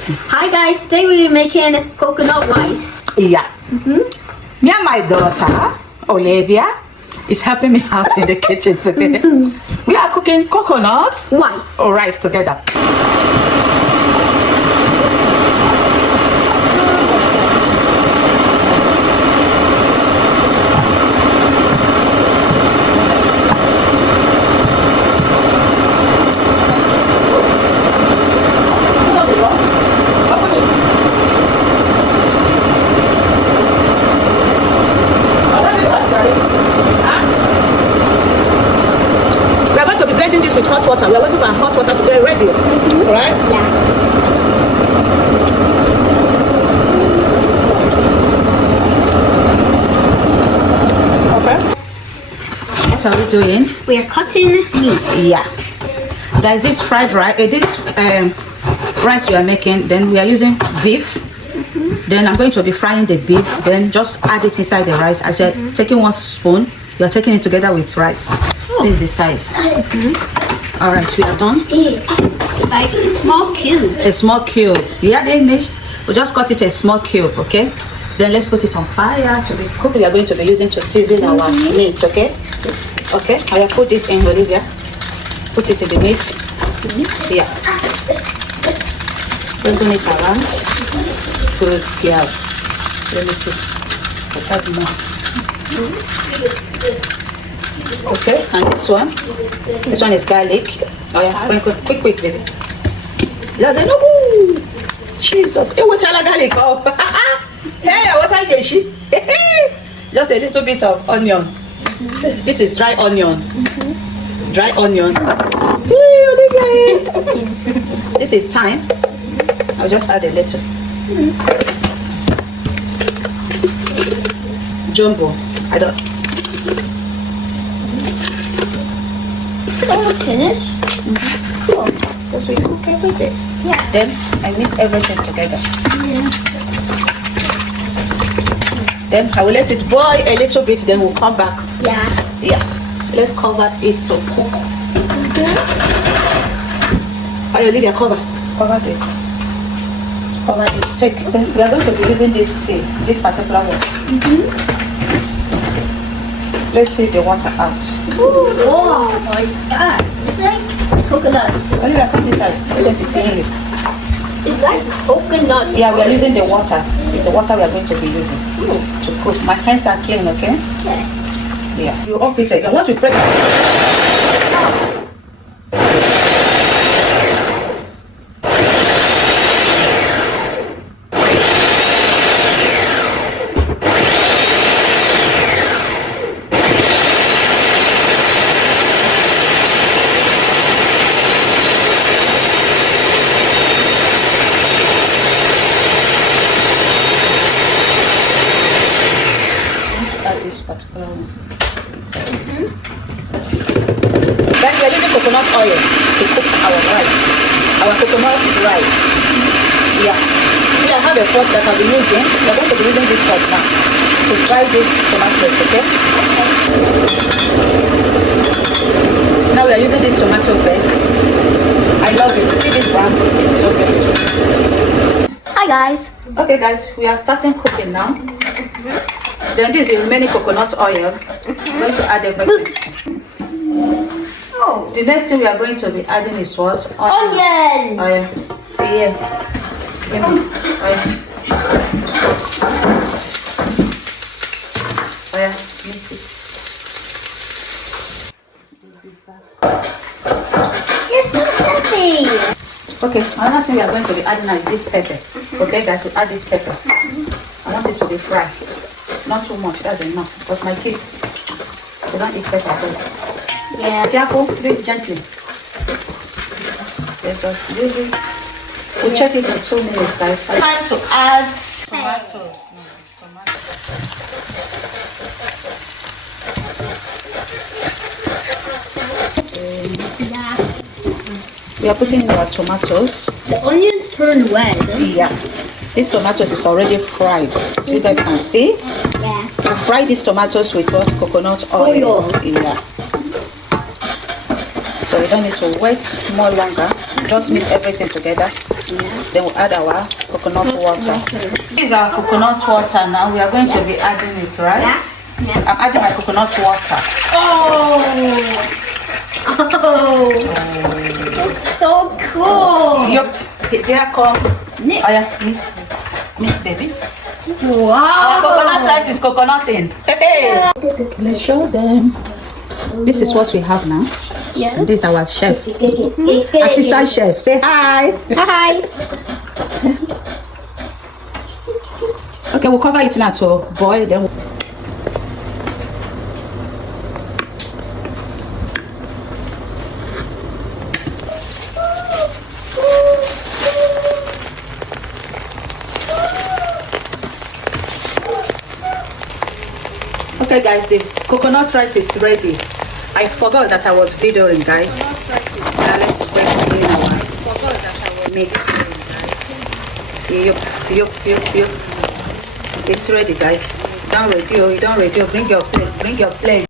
Hi guys, today we're making coconut rice. Yeah. Me and my daughter, Olivia, is helping me out in the kitchen today. We are cooking coconut Rice. or rice together. We are going to be blending this with hot water. We are waiting for hot water to get ready. Alright? Yeah. Okay. What are we doing? We are cutting meat. Yeah. Guys, this fried rice, this rice we are making, then we are using beef. Then I'm going to be frying the beef. Then just add it inside the rice. As you're taking 1 spoon, you're taking it together with rice. This is the size. All right, we are done. Like a small cube. A small cube. Yeah, the English. We just cut it a small cube, okay? Then let's put it on fire to be cooked. We are going to be using to season our meat, okay? Okay, I will put this in, Olivia. Put it in the meat. Yeah. Sprinkle it around. Good, yeah. Let me see. Add more. Okay, and this one is garlic. Oh yeah, sprinkle quick, baby. Jesus, hey, what garlic? Oh, hey, what are you? Just a little bit of onion. This is dry onion. Dry onion. This is thyme. I'll just add a little. Jumbo. I don't. Almost finished. Cool. Because we cook everything. Yeah. Then I mix everything together. Yeah. Then I will let it boil a little bit. Then we'll come back. Yeah. Yeah. Let's cover it to cook. Oh, you leave your cover. Cover it. Cover it. Take. Then we are going to be using this particular one. Let's see the water out. Oh my god. It's like coconut. Olivia, put this out. Let me see it. It's like coconut. Yeah, we are using the water. It's the water we are going to be using to cook. My hands are clean, okay? Okay. Yeah. You off it again. Once we press this particular one. Then we are using coconut oil to cook our rice. Our coconut rice. Yeah. We have a pot that I'll be using. We are going to be using this pot now to fry these tomatoes, okay? Now we are using this tomato paste. I love it. See this brown? It's so beautiful. Hi guys. Okay guys, we are starting cooking now. Then this is the remaining coconut oil. I'm going to add everything. Oh, the next thing we are going to be adding is what? Onions. Oil. See here. Give me oil. Oil. Mix it. It's so heavy. Okay, another thing we are going to be adding is this pepper. Okay guys, we add this pepper. I want it to be fried. Not too much, that's enough. Because my kids, they don't eat pepper at all. Yeah. Careful, do it gently. Let's just leave it. We'll check it in 2 minutes, guys. Time to add Tomatoes. Yeah. We are putting in our tomatoes. The onions turn red. Yeah. This tomatoes is already fried. So you guys can see. Yeah. I fry these tomatoes with what? Coconut oil. Yeah. So we don't need to wait more longer. Just mix everything together. Then we'll add our coconut water. This is our coconut water now. We are going to be adding it, right? Yeah. I'm adding my coconut water. Oh, it's so cool. Yup. Here come. Oh yeah, miss baby. Wow. Our coconut rice is coconut in. Hey. Let's show them. This is what we have now. Yes. And this is our chef, assistant chef. Say hi. Hi. Okay, we'll cover it now to boil. Then okay guys, the coconut rice is ready. I forgot that I was videoing, guys. Now let's bring in our mix. Yup. It's ready, guys. You don't ready. Bring your plate.